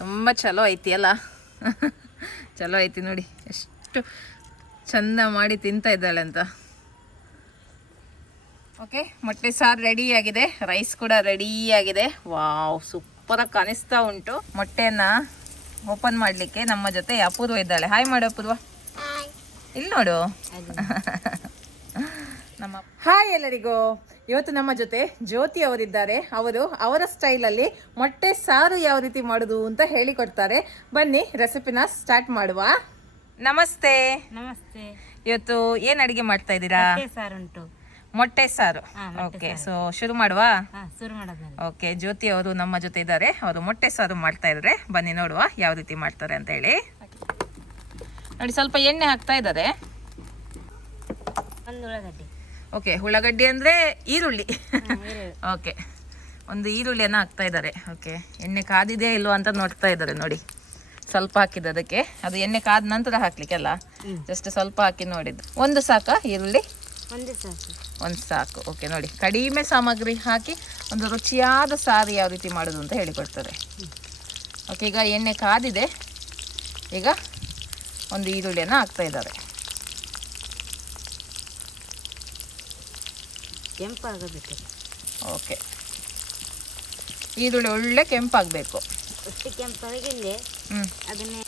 ತುಂಬ ಚಲೋ ಐತಿ ಅಲ್ಲ. ಚಲೋ ಐತಿ ನೋಡಿ ಎಷ್ಟು ಚಂದ ಮಾಡಿ ತಿಂತಾ ಇದ್ದಾಳೆ ಅಂತ. ಓಕೆ, ಮೊಟ್ಟೆ ಸಾರು ರೆಡಿಯಾಗಿದೆ, ರೈಸ್ ಕೂಡ ರೆಡಿಯಾಗಿದೆ. ವಾವ್, ಸೂಪರಾಗಿ ಕಾಣಿಸ್ತಾ ಉಂಟು. ಮೊಟ್ಟೆಯನ್ನು ಓಪನ್ ಮಾಡಲಿಕ್ಕೆ ನಮ್ಮ ಜೊತೆ ಅಪೂರ್ವ ಇದ್ದಾಳೆ. ಹಾಯ್ ಮಾಡು ಅಪೂರ್ವ. ಇಲ್ಲಿ ನೋಡು. ನಮ್ಮ ಹಾಯ್ ಎಲ್ಲರಿಗೂ. ಇವತ್ತು ನಮ್ಮ ಜೊತೆ ಜ್ಯೋತಿ ಅವರಿದ್ದಾರೆ. ಅವರು ಅವರ ಸ್ಟೈಲಲ್ಲಿ ಮೊಟ್ಟೆ ಸಾರು ಯಾವ ರೀತಿ ಮಾಡೋದು ಅಂತ ಹೇಳಿಕೊಡ್ತಾರೆ. ಬನ್ನಿ ರೆಸಿಪಿನ ಸ್ಟಾರ್ಟ್ ಮಾಡುವ. ನಮಸ್ತೆ. ನಮಸ್ತೆ. ಇವತ್ತು ಏನು ಅಡಿಗೆ ಮಾಡ್ತಾ ಇದ್ದೀರಾ? ಸಾರು ಉಂಟು, ಮೊಟ್ಟೆ ಸಾರು. ಓಕೆ, ಸೊ ಶುರು ಮಾಡುವ. ಶುರು ಮಾಡೋದು. ಓಕೆ, ಜ್ಯೋತಿ ಅವರು ನಮ್ಮ ಜೊತೆ ಇದ್ದಾರೆ. ಅವರು ಮೊಟ್ಟೆ ಸಾರು ಮಾಡ್ತಾ ಇದ್ದಾರೆ. ಬನ್ನಿ ನೋಡುವ ಯಾವ ರೀತಿ ಮಾಡ್ತಾರೆ ಅಂತ ಹೇಳಿ. ನೋಡಿ, ಸ್ವಲ್ಪ ಎಣ್ಣೆ ಹಾಕ್ತಾ ಇದ್ದಾರೆ. ಒಂದು ಉಳ್ಳಾಗಡ್ಡಿ. ಓಕೆ, ಉಳ್ಳಾಗಡ್ಡಿ ಅಂದರೆ ಈರುಳ್ಳಿ. ಓಕೆ, ಒಂದು ಈರುಳ್ಳಿಯನ್ನು ಹಾಕ್ತಾ ಇದ್ದಾರೆ. ಓಕೆ, ಎಣ್ಣೆ ಕಾದಿದೆಯಾ ಇಲ್ವಾ ಅಂತ ನೋಡ್ತಾ ಇದ್ದಾರೆ. ನೋಡಿ, ಸ್ವಲ್ಪ ಹಾಕಿದ್ದು ಅದಕ್ಕೆ. ಅದು ಎಣ್ಣೆ ಕಾದ ನಂತರ ಹಾಕ್ಲಿಕ್ಕೆಲ್ಲ ಜಸ್ಟ್ ಸ್ವಲ್ಪ ಹಾಕಿ ನೋಡಿದ್ದು. ಒಂದು ಸಾಕಾ ಈರುಳ್ಳಿ? ಒಂದು ಸಾಕು. ಓಕೆ, ನೋಡಿ, ಕಡಿಮೆ ಸಾಮಗ್ರಿ ಹಾಕಿ ಒಂದು ರುಚಿಯಾದ ಸಾರು ಯಾವ ರೀತಿ ಮಾಡೋದು ಅಂತ ಹೇಳಿಕೊಡ್ತಾರೆ. ಓಕೆ, ಈಗ ಎಣ್ಣೆ ಕಾದಿದೆ. ಈಗ ಒಂದು ಈರುಳ್ಳಿಯನ್ನು ಹಾಕ್ತಾ ಇದ್ದಾರೆ. ಕೆಂಪಾಗಬೇಕು. ಓಕೆ, ಈರುಳ್ಳಿ ಒಳ್ಳೆ ಕೆಂಪಾಗಬೇಕು. ಅಷ್ಟು ಕೆಂಪಾಗಿಂದೆ ಅದನ್ನೇ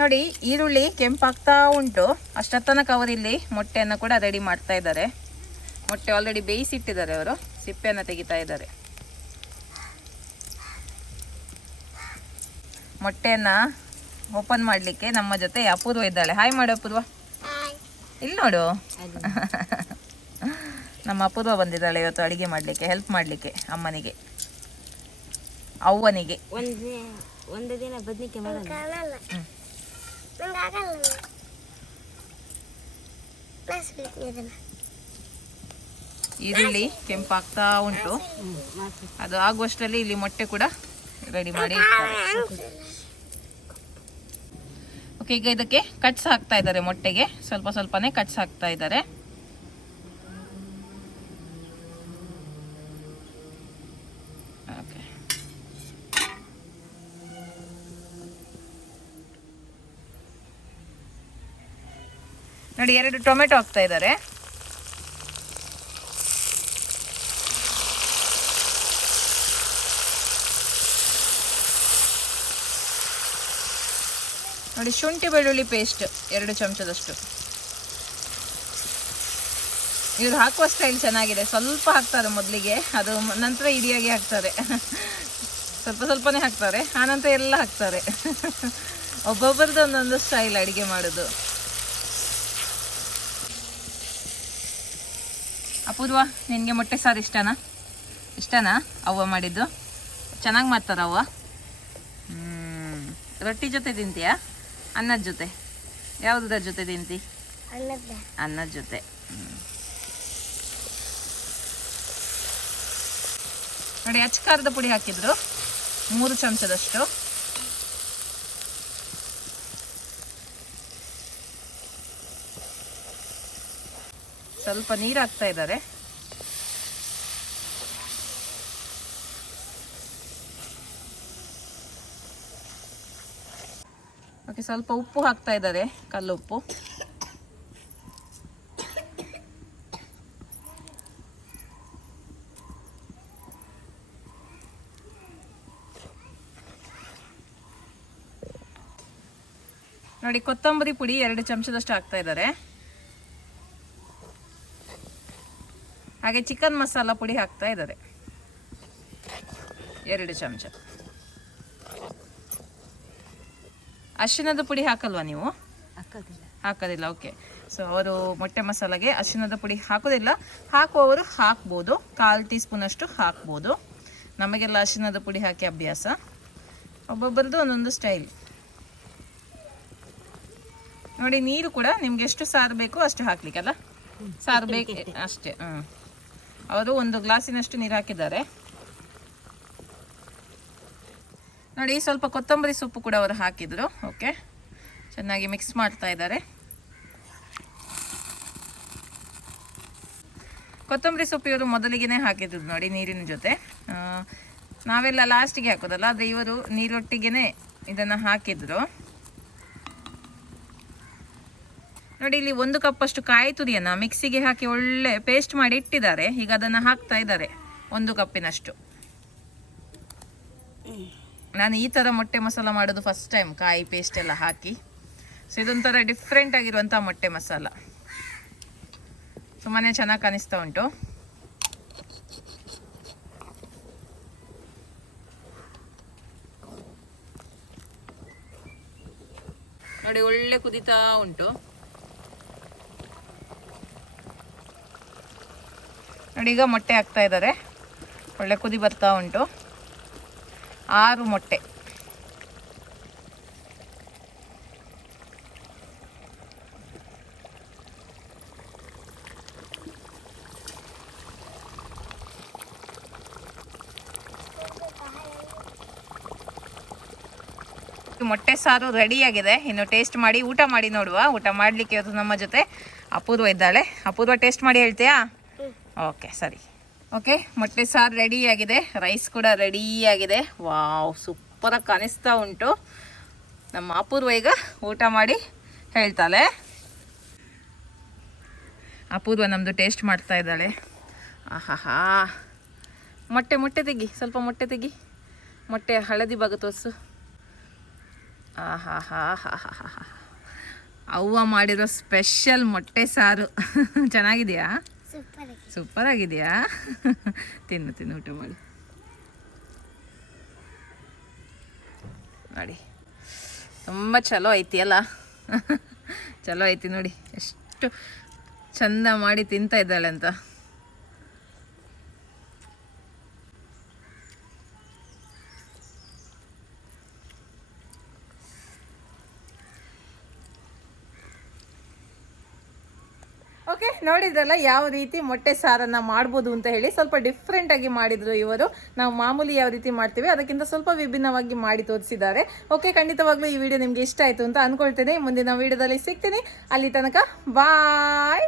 ನೋಡಿ, ಈರುಳ್ಳಿ ಕೆಂಪಾಗ್ತಾ ಉಂಟು. ಅಷ್ಟರ ತನಕ ಅವರಿಲ್ಲಿ ಮೊಟ್ಟೆಯನ್ನು ಕೂಡ ರೆಡಿ ಮಾಡ್ತಾ ಇದ್ದಾರೆ. ಮೊಟ್ಟೆ ಆಲ್ರೆಡಿ ಬೇಯಿಸಿಟ್ಟಿದ್ದಾರೆ. ಅವರು ಸಿಪ್ಪೆಯನ್ನು ತೆಗಿತಾ ಇದ್ದಾರೆ. ಮೊಟ್ಟೆಯನ್ನು ಓಪನ್ ಮಾಡಲಿಕ್ಕೆ ನಮ್ಮ ಜೊತೆ ಅಪೂರ್ವ ಇದ್ದಾಳೆ. ಹಾಯ್ ಮಾಡು ಅಪೂರ್ವ. ಇಲ್ಲಿ ನೋಡು. ನಮ್ಮ ಅಪೂರ್ವ ಬಂದಿದ್ದಾಳೆ ಇವತ್ತು ಅಡುಗೆ ಮಾಡಲಿಕ್ಕೆ, ಹೆಲ್ಪ್ ಮಾಡಲಿಕ್ಕೆ ಅಮ್ಮನಿಗೆ, ಅವ್ವನಿಗೆ. ಒಂದು ದಿನ ಬದ್ನಿಕೆ ಮಾಡೋಣ. ಈರುಳ್ಳಿ ಕೆಂಪಾಗ್ತಾ ಉಂಟು. ಅದು ಆಗುವಷ್ಟರಲ್ಲಿ ಇಲ್ಲಿ ಮೊಟ್ಟೆ ಕೂಡ ರೆಡಿ ಮಾಡಿ. ಓಕೆ, ಈಗ ಇದಕ್ಕೆ ಕಟ್ಸ್ ಹಾಕ್ತಾ ಇದ್ದಾರೆ. ಮೊಟ್ಟೆಗೆ ಸ್ವಲ್ಪ ಸ್ವಲ್ಪನೇ ಕಟ್ಸ್ ಹಾಕ್ತಾ ಇದ್ದಾರೆ. ನೋಡಿ, 2 ಟೊಮೆಟೊ ಹಾಕ್ತಾ ಇದ್ದಾರೆ. ನೋಡಿ, ಶುಂಠಿ ಬೆಳ್ಳುಳ್ಳಿ ಪೇಸ್ಟ್ 2 ಚಮಚದಷ್ಟು. ಇವ್ರು ಹಾಕುವ ಸ್ಟೈಲ್ ಚೆನ್ನಾಗಿದೆ. ಸ್ವಲ್ಪ ಹಾಕ್ತಾರೆ ಮೊದಲಿಗೆ, ಅದು ನಂತರ ಇಡಿಯಾಗಿ ಹಾಕ್ತಾರೆ. ಸ್ವಲ್ಪ ಸ್ವಲ್ಪನೇ ಹಾಕ್ತಾರೆ, ಆನಂತರ ಎಲ್ಲ ಹಾಕ್ತಾರೆ. ಒಬ್ಬೊಬ್ಬರದ್ದು ಒಂದೊಂದು ಸ್ಟೈಲ್ ಅಡುಗೆ ಮಾಡೋದು. ಅಪೂರ್ವ, ನಿನಗೆ ಮೊಟ್ಟೆ ಸಾರು ಇಷ್ಟನಾ? ಅವ್ವ ಮಾಡಿದ್ದು ಚೆನ್ನಾಗಿ ಮಾಡ್ತಾರ ಅವ್ವ. ರೊಟ್ಟಿ ಜೊತೆ ತಿಂತೀಯಾ? ಅನ್ನದ ಜೊತೆ? ಯಾವುದರ ಜೊತೆ ತಿಂತಿ? ಅನ್ನದ ಜೊತೆ. ನೋಡಿ, ಅಚ್ಚಕಾರದ ಪುಡಿ ಹಾಕಿದ್ರು 3 ಚಮಚದಷ್ಟು. ಸ್ವಲ್ಪ ನೀರು ಹಾಕ್ತಾ ಇದ್ದಾರೆ. ಓಕೆ, ಸ್ವಲ್ಪ ಉಪ್ಪು ಹಾಕ್ತಾ ಇದ್ದಾರೆ, ಕಲ್ಲುಪ್ಪು. ನೋಡಿ, ಕೊತ್ತಂಬರಿ ಪುಡಿ 2 ಚಮಚದಷ್ಟು ಹಾಕ್ತಾ ಇದ್ದಾರೆ. ಹಾಗೆ ಚಿಕನ್ ಮಸಾಲ ಪುಡಿ ಹಾಕ್ತಾ ಇದ್ದಾರೆ 2 ಚಮಚ. ಅರಿಶಿಣದ ಪುಡಿ ಹಾಕಲ್ವಾ ನೀವು? ಹಾಕೋದಿಲ್ಲ. ಓಕೆ, ಸೊ ಅವರು ಮೊಟ್ಟೆ ಮಸಾಲೆಗೆ ಅರಿಶಿಣದ ಪುಡಿ ಹಾಕೋದಿಲ್ಲ. ಹಾಕುವವರು ಹಾಕ್ಬೋದು, 1/4 ಟೀ ಸ್ಪೂನ್ ಅಷ್ಟು ಹಾಕ್ಬೋದು. ನಮಗೆಲ್ಲ ಅರಿಶಿಣದ ಪುಡಿ ಹಾಕಿ ಅಭ್ಯಾಸ. ಒಬ್ಬೊಬ್ಬರದ್ದು ಒಂದೊಂದು ಸ್ಟೈಲ್. ನೋಡಿ, ನೀರು ಕೂಡ ನಿಮ್ಗೆ ಎಷ್ಟು ಸಾರು ಬೇಕೋ ಅಷ್ಟು ಹಾಕ್ಲಿಕ್ಕಲ್ಲ, ಸಾರು ಬೇಕು ಅಷ್ಟೇ. ಅವರು 1 ಗ್ಲಾಸಿನಷ್ಟು ನೀರು ಹಾಕಿದ್ದಾರೆ. ನೋಡಿ, ಸ್ವಲ್ಪ ಕೊತ್ತಂಬರಿ ಸೊಪ್ಪು ಕೂಡ ಅವರು ಹಾಕಿದ್ರು. ಓಕೆ, ಚೆನ್ನಾಗಿ ಮಿಕ್ಸ್ ಮಾಡ್ತಾ ಇದ್ದಾರೆ. ಕೊತ್ತಂಬರಿ ಸೊಪ್ಪು ಇವರು ಮೊದಲಿಗೆ ಹಾಕಿದ್ರು ನೋಡಿ ನೀರಿನ ಜೊತೆ. ನಾವೆಲ್ಲ ಲಾಸ್ಟಿಗೆ ಹಾಕೋದಲ್ಲ, ಆದರೆ ಇವರು ನೀರೊಟ್ಟಿಗೆ ಇದನ್ನು ಹಾಕಿದ್ರು ನೋಡಿ. ಇಲ್ಲಿ 1 ಕಪ್ ಅಷ್ಟು ಕಾಯಿ ತುರಿಯನ್ನು ಮಿಕ್ಸಿಗೆ ಹಾಕಿ ಒಳ್ಳೆ ಪೇಸ್ಟ್ ಮಾಡಿ ಇಟ್ಟಿದ್ದಾರೆ. ಈಗ ಅದನ್ನು ಹಾಕ್ತಾ ಇದ್ದಾರೆ 1 ಕಪ್ಪಿನಷ್ಟು. ನಾನು ಈ ಥರ ಮೊಟ್ಟೆ ಮಸಾಲ ಮಾಡೋದು ಫಸ್ಟ್ ಟೈಮ್, ಕಾಯಿ ಪೇಸ್ಟ್ ಎಲ್ಲ ಹಾಕಿ. ಸೊ ಇದೊಂಥರ ಡಿಫ್ರೆಂಟ್ ಆಗಿರುವಂಥ ಮೊಟ್ಟೆ ಮಸಾಲ, ತುಂಬಾ ಚೆನ್ನಾಗಿ ಕಾಣಿಸ್ತಾ ಉಂಟು. ನೋಡಿ ಒಳ್ಳೆ ಕುದೀತಾ ಉಂಟು ನೋಡಿ. ಈಗ ಮೊಟ್ಟೆ ಹಾಕ್ತಾ ಇದ್ದಾರೆ, ಒಳ್ಳೆ ಕುದಿ ಬರ್ತಾ ಉಂಟು. 6 ಮೊಟ್ಟೆ. ಮೊಟ್ಟೆ ಸಾರು ರೆಡಿಯಾಗಿದೆ. ಇನ್ನು ಟೇಸ್ಟ್ ಮಾಡಿ ಊಟ ಮಾಡಿ ನೋಡುವ. ಊಟ ಮಾಡಲಿಕ್ಕೆ ಇವತ್ತು ನಮ್ಮ ಜೊತೆ ಅಪೂರ್ವ ಇದ್ದಾಳೆ. ಅಪೂರ್ವ ಟೇಸ್ಟ್ ಮಾಡಿ ಹೇಳ್ತೀಯಾ? ಓಕೆ ಸರಿ. ಓಕೆ, ಮೊಟ್ಟೆ ಸಾರು ರೆಡಿಯಾಗಿದೆ, ರೈಸ್ ಕೂಡ ರೆಡಿಯಾಗಿದೆ. ವಾವ್, ಸೂಪರಾಗಿ ಕಾಣಿಸ್ತಾ ಉಂಟು. ನಮ್ಮ ಅಪೂರ್ವ ಈಗ ಊಟ ಮಾಡಿ ಹೇಳ್ತಾಳೆ. ಅಪೂರ್ವ ನಮ್ಮದು ಟೇಸ್ಟ್ ಮಾಡ್ತಾ ಇದ್ದಾಳೆ. ಆಹಾ, ಮೊಟ್ಟೆ ತೆಗಿ, ಸ್ವಲ್ಪ ಮೊಟ್ಟೆ ತೆಗಿ. ಮೊಟ್ಟೆ ಹಳದಿ ಭಾಗ ತೋರಿಸು. ಆಹಾ, ಅವ್ವ ಮಾಡಿರೋ ಸ್ಪೆಷಲ್ ಮೊಟ್ಟೆ ಸಾರು. ಚೆನ್ನಾಗಿದೆಯಾ? ಸೂಪರ್ ಆಗಿದೆಯಾ? ತಿನ್ನು ಊಟ ಮಾಡಿ ನೋಡಿ. ತುಂಬ ಚಲೋ ಐತಿ ಅಲ್ಲ? ಚಲೋ ಐತಿ ನೋಡಿ, ಎಷ್ಟು ಚಂದ ಮಾಡಿ ತಿಂತಾ ಇದ್ದಾಳೆ ಅಂತ. ಓಕೆ, ನೋಡಿದ್ರಲ್ಲ ಯಾವ ರೀತಿ ಮೊಟ್ಟೆ ಸಾರನ್ನು ಮಾಡ್ಬೋದು ಅಂತ ಹೇಳಿ. ಸ್ವಲ್ಪ ಡಿಫ್ರೆಂಟಾಗಿ ಮಾಡಿದರು ಇವರು. ನಾವು ಮಾಮೂಲಿ ಯಾವ ರೀತಿ ಮಾಡ್ತೀವಿ ಅದಕ್ಕಿಂತ ಸ್ವಲ್ಪ ವಿಭಿನ್ನವಾಗಿ ಮಾಡಿ ತೋರಿಸಿದ್ದಾರೆ. ಓಕೆ, ಖಂಡಿತವಾಗ್ಲೂ ಈ ವಿಡಿಯೋ ನಿಮಗೆ ಇಷ್ಟ ಆಯಿತು ಅಂತ ಅಂದ್ಕೊಳ್ತೇನೆ. ಮುಂದಿನ ವಿಡಿಯೋದಲ್ಲಿ ಸಿಗ್ತೀನಿ. ಅಲ್ಲಿ ತನಕ ಬಾಯ್.